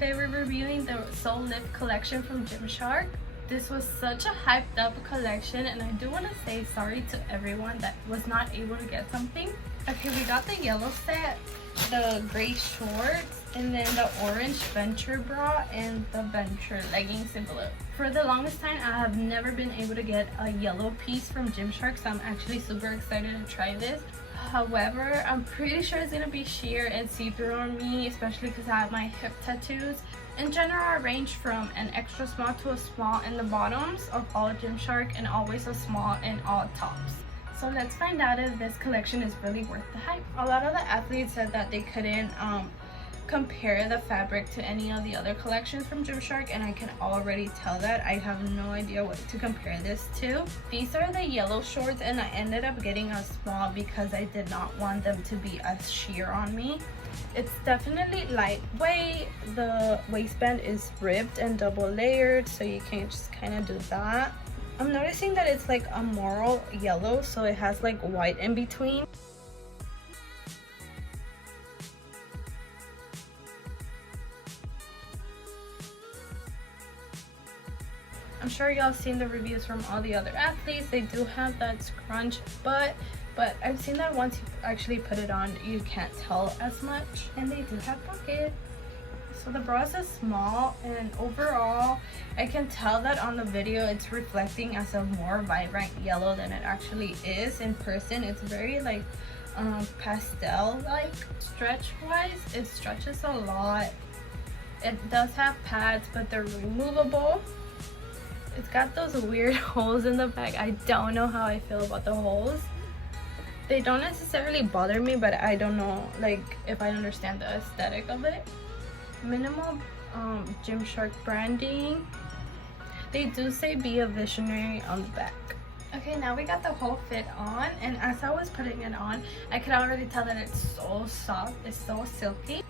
today we're reviewing the Soul Lift collection from Gymshark. This was such a hyped up collection, and I do want to say sorry to everyone that was not able to get something. Okay, we got the yellow set, the gray shorts, and then the orange venture bra and the venture leggings in blue. For the longest time, I have never been able to get a yellow piece from Gymshark, so I'm actually super excited to try this. However, I'm pretty sure it's gonna be sheer and see-through on me, especially because I have my hip tattoos. In general, I range from an extra small to a small in the bottoms of all Gymshark and always a small in all tops. So let's find out if this collection is really worth the hype. A lot of the athletes said that they couldn't compare the fabric to any of the other collections from Gymshark, and I can already tell that. I have no idea what to compare this to. These are the yellow shorts, and I ended up getting a small because I did not want them to be as sheer on me. It's definitely lightweight. The waistband is ribbed and double layered, so you can just kind of do that. I'm noticing that it's like a moral yellow, so it has like white in between. I'm sure y'all seen the reviews from all the other athletes. They do have that scrunch butt, but I've seen that once you actually put it on, you can't tell as much. And they do have pockets. So the bra is a small, and overall, I can tell that on the video it's reflecting as a more vibrant yellow than it actually is. In person, it's very like pastel-like. Stretch-wise, it stretches a lot. It does have pads, but they're removable. It's got those weird holes in the back. I don't know how I feel about the holes. They don't necessarily bother me, but I don't know like if I understand the aesthetic of it. Minimal Gymshark branding. They do say be a visionary on the back. Okay, now we got the whole fit on, and as I was putting it on, I could already tell that it's so soft. It's so silky.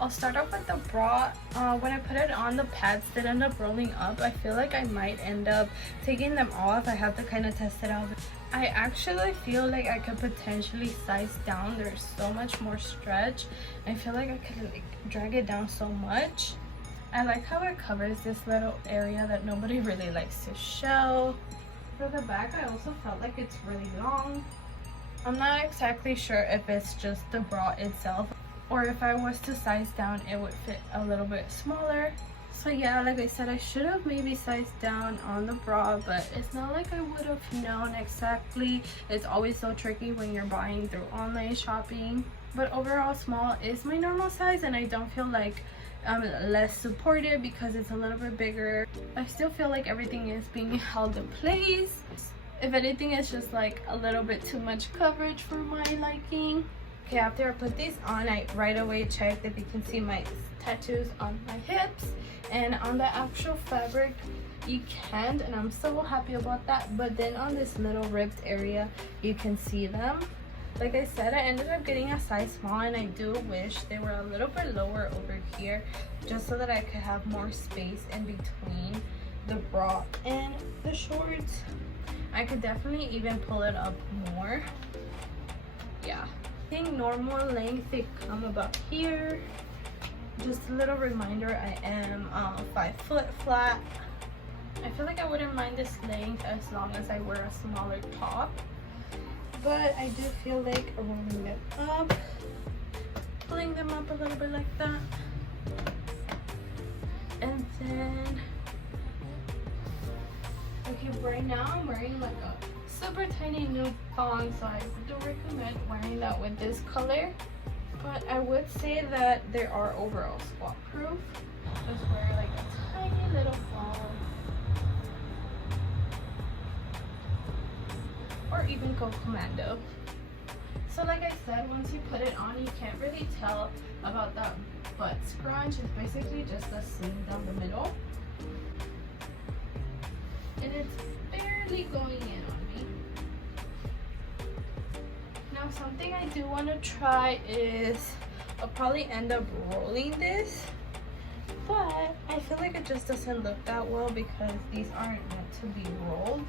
I'll start off with the bra. When I put it on, the pads did end up rolling up. I feel like I might end up taking them off. I have to kind of test it out. I actually feel like I could potentially size down. There's so much more stretch. I feel like I could like drag it down so much. I like how it covers this little area that nobody really likes to show. For the back, I also felt like it's really long. I'm not exactly sure if it's just the bra itself, or if I was to size down, it would fit a little bit smaller. So yeah, like I said, I should have maybe sized down on the bra, but it's not like I would have known exactly. It's always so tricky when you're buying through online shopping. But overall, small is my normal size, and I don't feel like I'm less supported because it's a little bit bigger. I still feel like everything is being held in place. If anything, it's just like a little bit too much coverage for my liking. Okay, after I put these on, I right away checked if you can see my tattoos on my hips, and on the actual fabric you can't, and I'm so happy about that. But then on this little ribbed area, you can see them. Like I said, I ended up getting a size small, and I do wish they were a little bit lower over here, just so that I could have more space in between the bra and the shorts. I could definitely even pull it up more. Yeah. I think normal length they come about here. Just a little reminder, I am 5 foot flat. I feel like I wouldn't mind this length as long as I wear a smaller top, but I do feel like rolling them up, pulling them up a little bit like that, and then okay, right now I'm wearing like a super tiny nude thong, so I do recommend wearing that with this color. But I would say that they are overall squat proof. Just wear like a tiny little thong, or even go commando. So like I said, once you put it on, you can't really tell about that butt scrunch. It's basically just a seam down the middle, and it's barely going in on me. Now, something I do want to try is I'll probably end up rolling this, but I feel like it just doesn't look that well because these aren't meant to be rolled.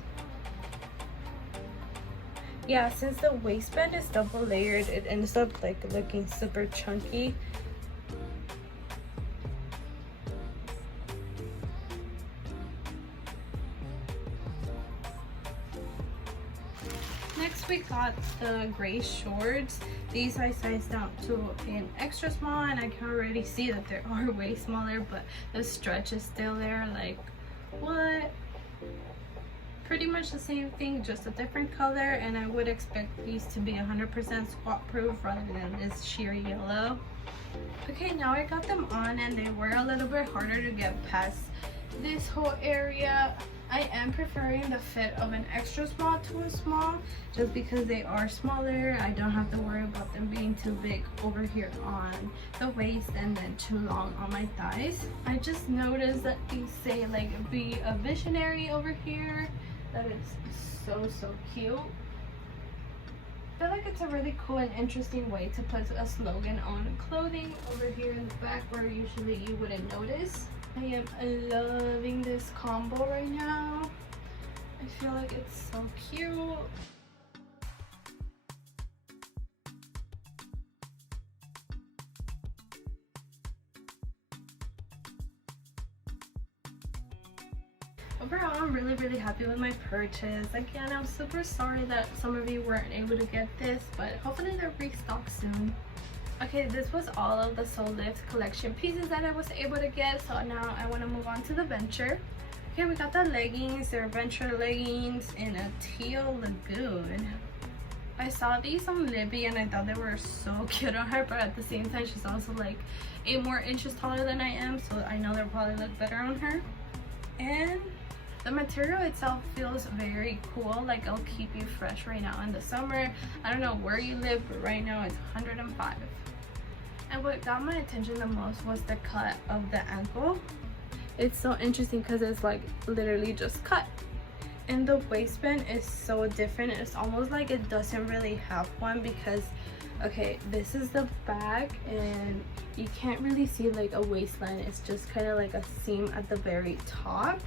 Yeah, since the waistband is double layered, it ends up like looking super chunky. Next we got the gray shorts. These I sized down to an extra small, and I can already see that they are way smaller, but the stretch is still there. Like, what? Pretty much the same thing, just a different color, and I would expect these to be 100% squat proof rather than this sheer yellow. Okay, now I got them on, and they were a little bit harder to get past this whole area. I am preferring the fit of an extra small to a small, just because they are smaller. I don't have to worry about them being too big over here on the waist and then too long on my thighs. I just noticed that these say like be a visionary over here. That is so cute. I feel like it's a really cool and interesting way to put a slogan on clothing over here in the back where usually you wouldn't notice. I am loving this combo right now. I feel like it's so cute. Overall, I'm really happy with my purchase. Again, I'm super sorry that some of you weren't able to get this, but hopefully they're restocked soon. Okay, this was all of the Soul Lift collection pieces that I was able to get, so now I want to move on to the Venture. Okay, we got the leggings. They're Venture leggings in a teal lagoon. I saw these on Libby and I thought they were so cute on her, but at the same time she's also like 8 more inches taller than I am, so I know they'll probably look better on her. And the material itself feels very cool, like it'll keep you fresh right now in the summer. I don't know where you live, but right now it's 105. And what got my attention the most was the cut of the ankle. It's so interesting because it's like literally just cut. And the waistband is so different. It's almost like it doesn't really have one, because okay, this is the back and you can't really see like a waistline. It's just kind of like a seam at the very top.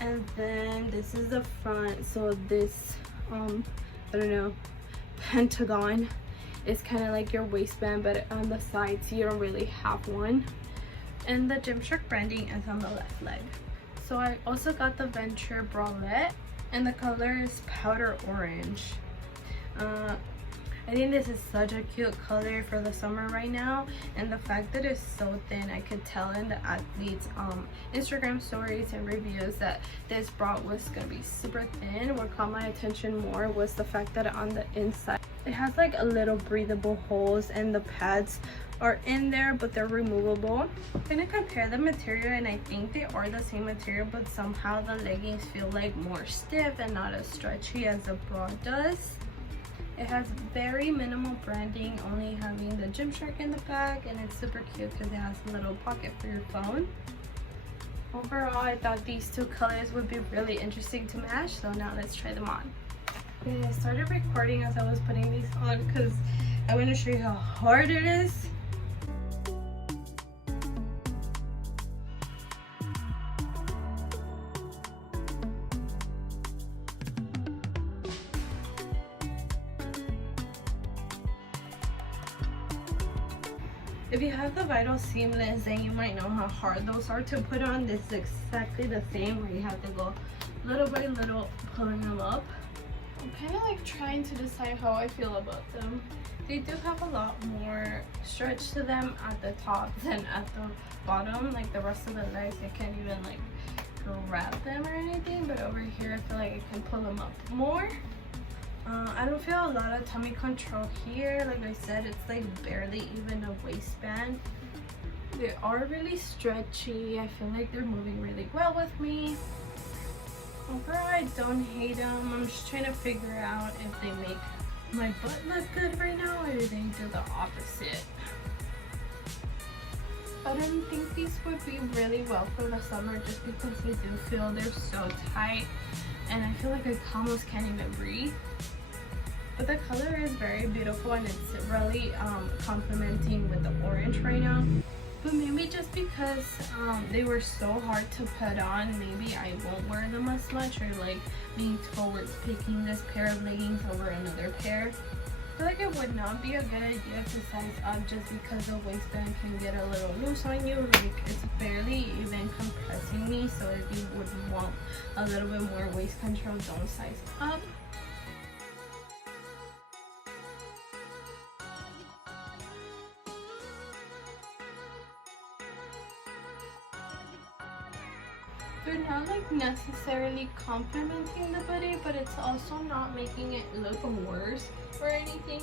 And then this is the front, so this I don't know, pentagon is kind of like your waistband, but on the sides you don't really have one. And the Gymshark branding is on the left leg. So I also got the Venture bralette, and the color is powder orange. I think this is such a cute color for the summer right now, and the fact that it's so thin, I could tell in the athletes Instagram stories and reviews that this bra was gonna be super thin. What caught my attention more was the fact that on the inside it has like a little breathable holes, and the pads are in there but they're removable. I'm gonna compare the material, and I think they are the same material, but somehow the leggings feel like more stiff and not as stretchy as the bra does. It has very minimal branding, only having the Gymshark in the back, and it's super cute because it has a little pocket for your phone. Overall, I thought these two colors would be really interesting to match, so now let's try them on. Okay, I started recording as I was putting these on because I want to show you how hard it is. If you have the Vital Seamless, then you might know how hard those are to put on. This is exactly the same, where you have to go little by little pulling them up. I'm kind of like trying to decide how I feel about them. They do have a lot more stretch to them at the top than at the bottom. Like the rest of the legs, I can't even like grab them or anything, but over here I feel like I can pull them up more. I don't feel a lot of tummy control here. Like I said, it's like barely even a waistband. They are really stretchy. I feel like they're moving really well with me. Overall, I don't hate them. I'm just trying to figure out if they make my butt look good right now, or do they do the opposite. But I think these would be really well for the summer, just because I do feel they're so tight, and I feel like I almost can't even breathe. But the color is very beautiful, and it's really complementing with the orange right now. But maybe just because they were so hard to put on, maybe I won't wear them as much, or like lean towards picking this pair of leggings over another pair. I feel like it would not be a good idea to size up just because the waistband can get a little loose on you. Like, it's barely even compressing me, so if you would want a little bit more waist control, don't size up. They're not like necessarily complementing the booty, but it's also not making it look worse or anything.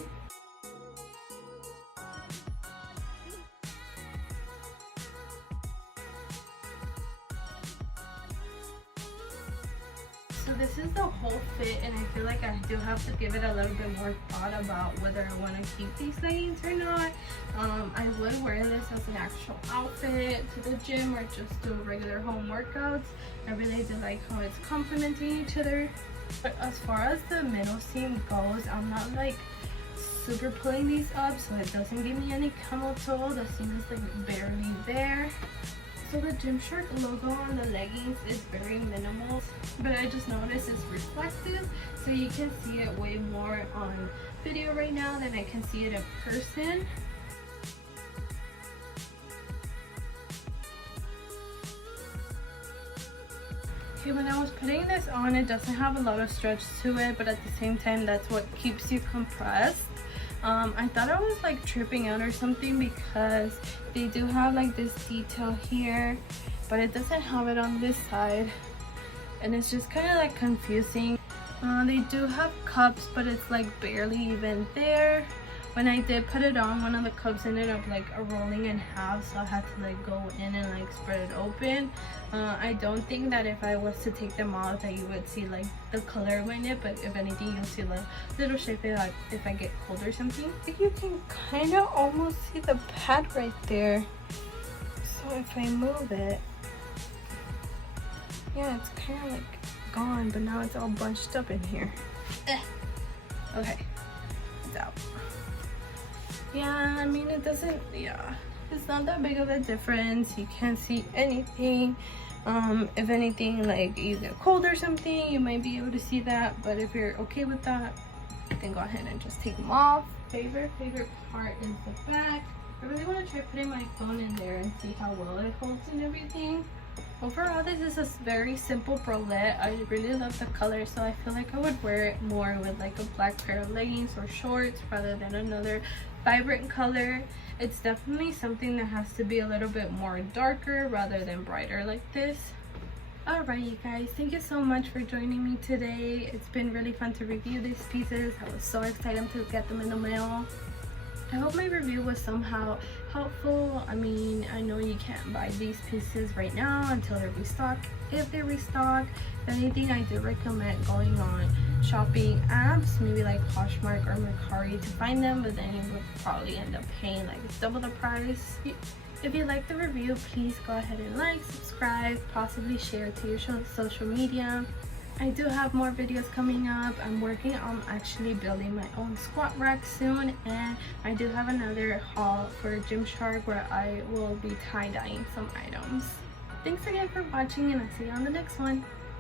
So this is the whole fit, and I feel like I do have to give it a little bit more thought about whether I want to keep these leggings or not. I would wear this as an actual outfit to the gym or just do regular home workouts. I really do like how it's complementing each other. But as far as the middle seam goes, I'm not like super pulling these up, so it doesn't give me any camel toe. The seam is like barely there. So the Gymshark logo on the leggings is very minimal, but I just noticed it's reflective, so you can see it way more on video right now than I can see it in person. Okay, when I was putting this on, it doesn't have a lot of stretch to it, but at the same time, that's what keeps you compressed. I thought I was like tripping out or something because they do have like this detail here, but it doesn't have it on this side, and it's just kind of like confusing. They do have cups, but it's like barely even there. When I did put it on, one of the cups ended up like rolling in half, so I had to like go in and like spread it open. I don't think that if I was to take them out that you would see like the color in it, but if anything you'll see like little shape like if I get cold or something. I think you can kind of almost see the pad right there. So if I move it, yeah, it's kind of like gone, but now it's all bunched up in here. Okay, it's out. Yeah, I mean, it doesn't, yeah, it's not that big of a difference. You can't see anything. If anything, like you get cold or something, you might be able to see that, but if you're okay with that, then go ahead and just take them off. Favorite part is the back. I really want to try putting my phone in there and see how well it holds and everything. Overall, this is a very simple bralette. I really love the color, so I feel like I would wear it more with like a black pair of leggings or shorts rather than another vibrant color. It's definitely something that has to be a little bit more darker rather than brighter like this. Alright, you guys, thank you so much for joining me today. It's been really fun to review these pieces. I was so excited to get them in the mail. I hope my review was somehow helpful. I mean, I know you can't buy these pieces right now until they're restocked. If they restock, if anything, I do recommend going on shopping apps, maybe like Poshmark or Mercari to find them, but then you would probably end up paying like double the price. If you like the review, please go ahead and like, subscribe, possibly share to your social media. I do have more videos coming up. I'm working on actually building my own squat rack soon, and I do have another haul for Gymshark where I will be tie-dyeing some items. Thanks again for watching, and I'll see you on the next one.